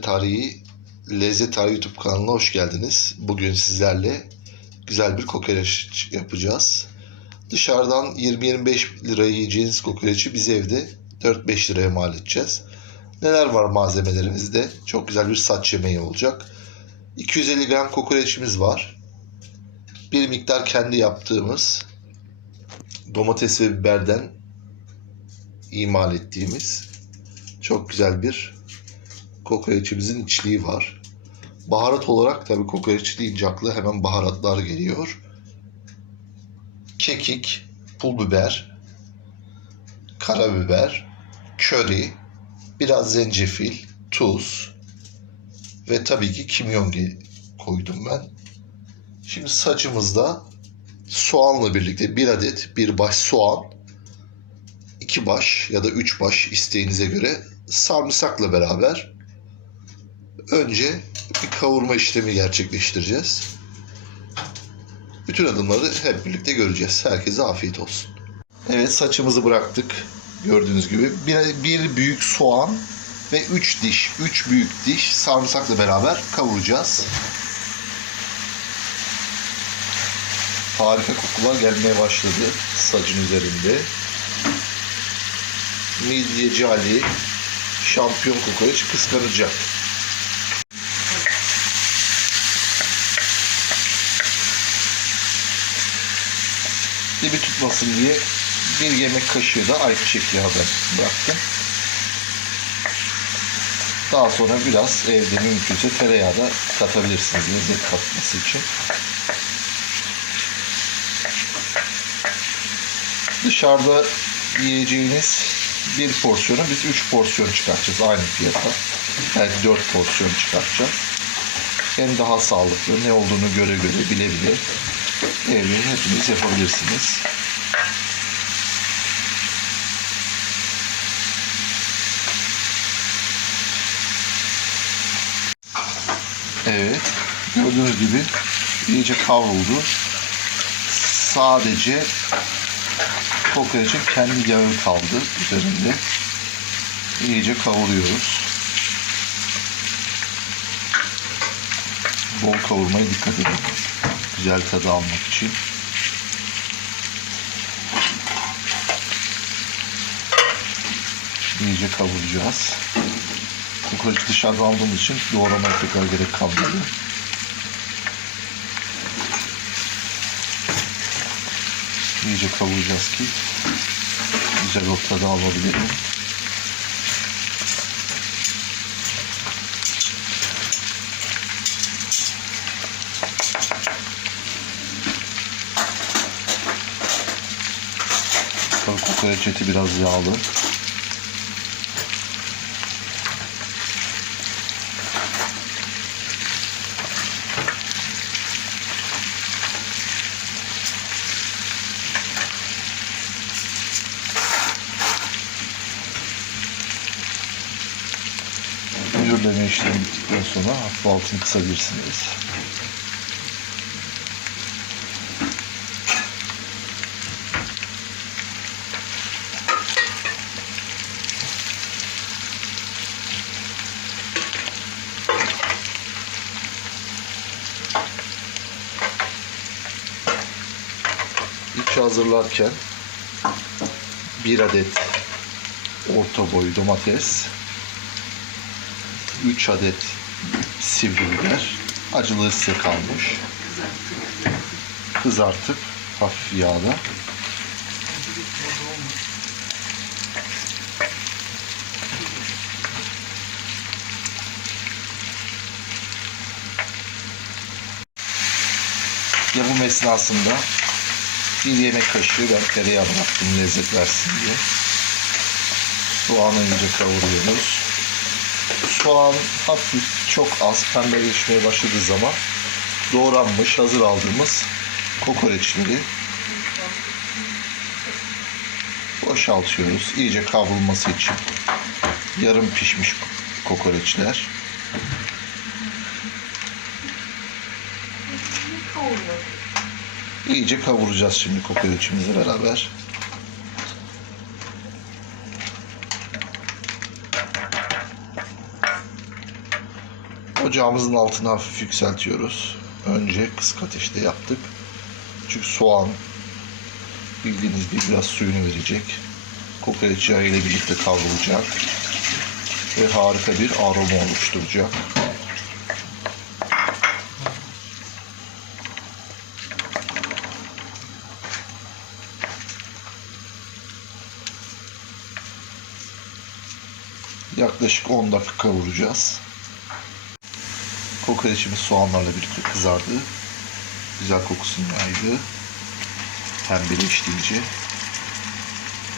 Tarihi Lezzet Tarihi YouTube kanalına hoş geldiniz. Bugün sizlerle güzel bir kokoreç yapacağız. Dışarıdan 20-25 liraya yiyeceğiniz kokoreçi biz evde 4-5 liraya mal edeceğiz. Neler var malzemelerimizde? Çok güzel bir saç yemeği olacak. 250 gram kokoreçimiz var. Bir miktar kendi yaptığımız domates ve biberden imal ettiğimiz çok güzel bir kokoreçimizin içliği var. Baharat olarak tabii kokoreç deyince akla hemen baharatlar geliyor. Kekik, pul biber, karabiber, köri, biraz zencefil, tuz ve tabii ki kimyon koydum ben. Şimdi saçımızda soğanla birlikte bir adet bir baş soğan, iki baş ya da üç baş isteğinize göre sarımsakla beraber önce bir kavurma işlemi gerçekleştireceğiz. Bütün adımları hep birlikte göreceğiz. Herkese afiyet olsun. Evet saçımızı bıraktık. Gördüğünüz gibi bir, bir büyük soğan ve 3 diş, 3 büyük diş sarımsakla beraber kavuracağız. Harika kokular gelmeye başladı sacın üzerinde. Midyeci Ali şampiyon kokoreç kıskanacak. Tutmasın diye bir yemek kaşığı da ayçiçek yağı da bıraktım. Daha sonra biraz evde mümkünse tereyağı da katabilirsiniz lezzet katması için. Dışarıda yiyeceğiniz bir porsiyonu biz 3 porsiyon çıkartacağız aynı fiyata. Belki 4 porsiyon çıkartacağız. Hem daha sağlıklı ne olduğunu göre göre bile bile evde hepiniz yapabilirsiniz. Evet. Gördüğünüz gibi iyice kavruldu. Sadece kokoreçin kendi yağı kaldı üzerinde. İyice kavuruyoruz. Bol kavurmaya dikkat edin. Güzel tadı almak için. İyice kavuracağız. Kokoreç dışarıda aldığımız için doğramaya tekrar gerek kalmadı. İyice kavuracağız ki güzel o tadı alabilirim. Tabii kokoreç eti biraz yağlı. Mühürleme işlemi sonra hafif altını kısabilirsiniz. İç hazırlarken bir adet orta boy domates 3 adet sivri biber. Acılığı size kalmış. Kızartıp hafif yağda. Yapım esnasında bir yemek kaşığı ben tereyağı bıraktım lezzet versin diye. Soğanı iyice kavuruyoruz soğan hafif çok az pembeleşmeye başladığı zaman doğranmış hazır aldığımız kokoreçleri boşaltıyoruz. İyice kavrulması için yarım pişmiş kokoreçler. İyice kavuracağız şimdi kokoreçimizle beraber. Ocağımızın altını hafif yükseltiyoruz. Önce kısık ateşte yaptık. Çünkü soğan bildiğiniz gibi biraz suyunu verecek. Kokoreç yağı ile birlikte kavrulacak. Ve harika bir aroma oluşturacak. Yaklaşık 10 dakika kavuracağız. Kokoreçimiz soğanlarla birlikte kızardı. Güzel kokusunu yaydı. Pembeleştiğince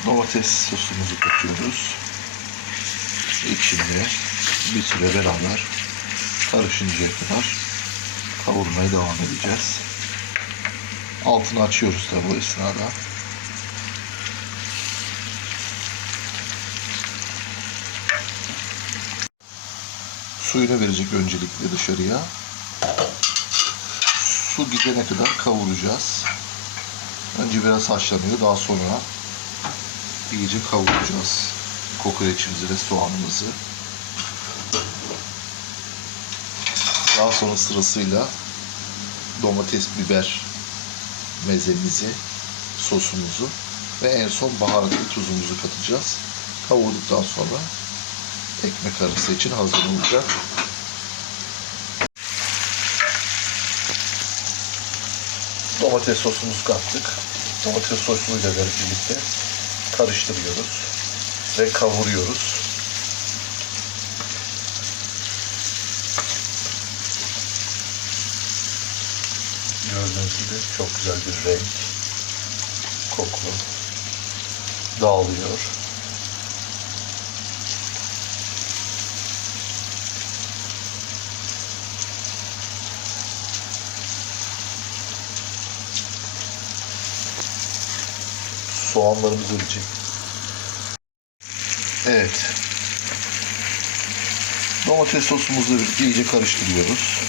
domates sosumuzu katıyoruz. İçinde bir süre beraber karışıncaya kadar kavurmaya devam edeceğiz. Altını açıyoruz da bu esnada. Suyunu verecek öncelikle dışarıya. Su gidene kadar kavuracağız. Önce biraz haşlanıyor. Daha sonra iyice kavuracağız. Kokoreçimizi ve soğanımızı. Daha sonra sırasıyla domates, biber mezemizi, sosumuzu ve en son baharat ve tuzumuzu katacağız. Kavurduktan sonra ekmek arası için hazır olacak. Domates sosumuzu kattık. Domates sosuyla birlikte karıştırıyoruz ve kavuruyoruz. Gördüğünüz gibi çok güzel bir renk, koku dağılıyor. Soğanlarımız ölecek. Evet. Domates sosumuzu iyice karıştırıyoruz.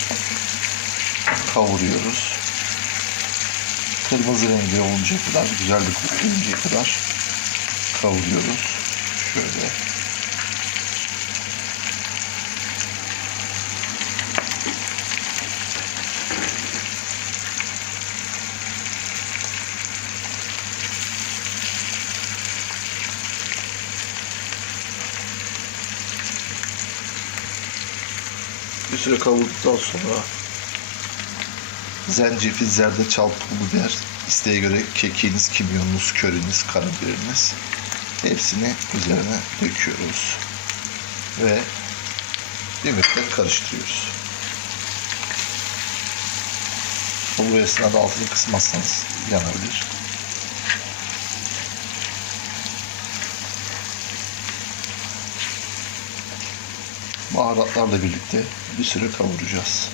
Kavuruyoruz. Kırmızı rengi oluncaya kadar, güzel bir koku oluncaya kadar kavuruyoruz. Şöyle. Süre kavurduktan sonra zencefil, zerdeçal, pul biber, isteğe göre kekiğiniz, kimyonunuz, körünüz, karabiberiniz hepsini üzerine döküyoruz. Ve bir müddet karıştırıyoruz. Bu esnada altını kısmazsanız yanabilir. Baharatlarla birlikte bir süre kavuracağız.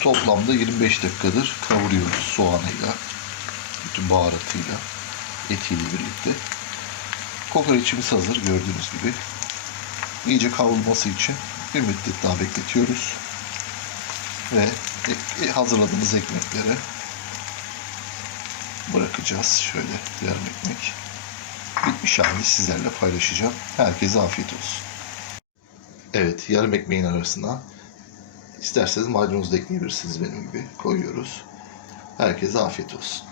Toplamda 25 dakikadır kavuruyoruz soğanıyla, bütün baharatıyla, etiyle birlikte. Kokoreçimiz hazır gördüğünüz gibi. İyice kavrulması için bir müddet daha bekletiyoruz. Ve e- hazırladığımız ekmeklere bırakacağız. Şöyle yarım ekmek. Bitmiş halini sizlerle paylaşacağım. Herkese afiyet olsun. Evet, yarım ekmeğin arasına isterseniz maydanoz da ekleyebilirsiniz benim gibi. Koyuyoruz. Herkese afiyet olsun.